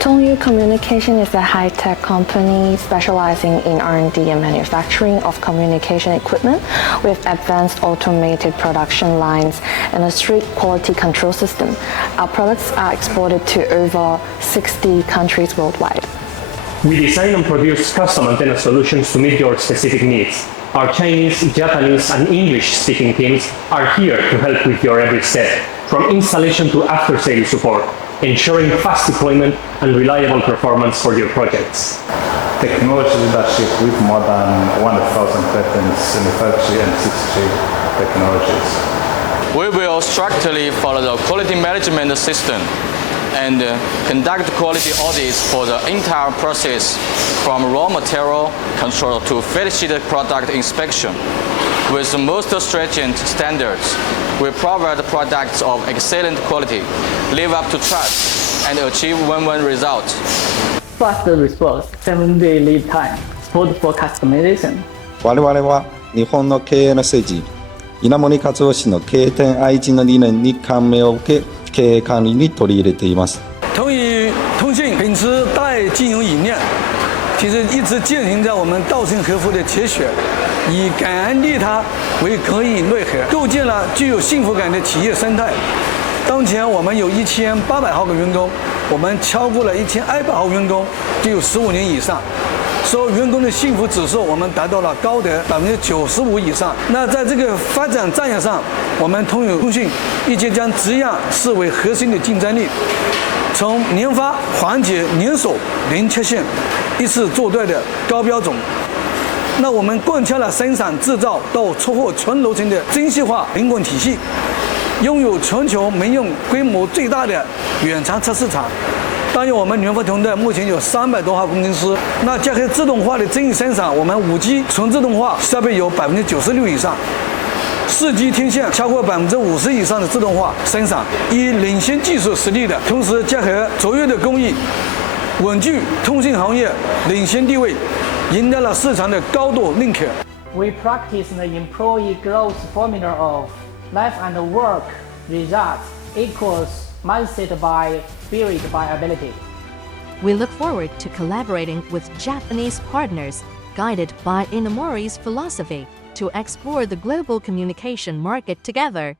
Tongyu Communication is a high-tech company specializing in R&D and manufacturing of communication equipment with advanced automated production lines and a strict quality control system. Our products are exported to over 60 countries worldwide. We design and produce custom antenna solutions to meet your specific needs. Our Chinese, Japanese, and English-speaking teams are here to help with your every step, from installation to after-sales support, ensuring fast deployment and reliable performance for your projects. Technology leadership with more than 1,000 patents in 5G and 6G technologies. We will strictly follow the quality management system and conduct quality audits for the entire process, from raw material control to finished product inspection. With the most stringent standards, we provide products of excellent quality, live up to trust, and achieve win-win results. Fast response, 7-day lead time, support for customization. 我々は日本の経営の政治、稲森和夫氏の経営点愛知の理念に感銘を受け、経営管理に取り入れています。通宇通信秉持大经营理念，其实一直践行在我们稻盛和夫的铁血，以感恩利他为根引内核，构建了具有幸福感的企业生态。当前我们有1800号个员工，我们超过了1200号员工，就有15年以上。说员工的幸福指数，我们达到了高达95%以上。那在这个发展战略上，我们通宇通信一直将质量视为核心的竞争力，从研发、缓解、年手、零缺陷、一次做对的高标准。那我们贯彻了生产制造到出货全流程的精细化灵活体系，拥有全球民用规模最大的远程测试场。当然，我们研发团队目前有300多号工程师。那结合自动化的针叶生产，我们5G 纯自动化设备有96%以上，4G 天线超过50%以上的自动化生产，以领先技术实力的，同时结合卓越的工艺，稳居通信行业领先地位，赢得了市场的高度认可。We practice the employee growth formula of life and work results equals mindset by spirit by ability. We look forward to collaborating with Japanese partners, guided by Inamori's philosophy, to explore the global communication market together.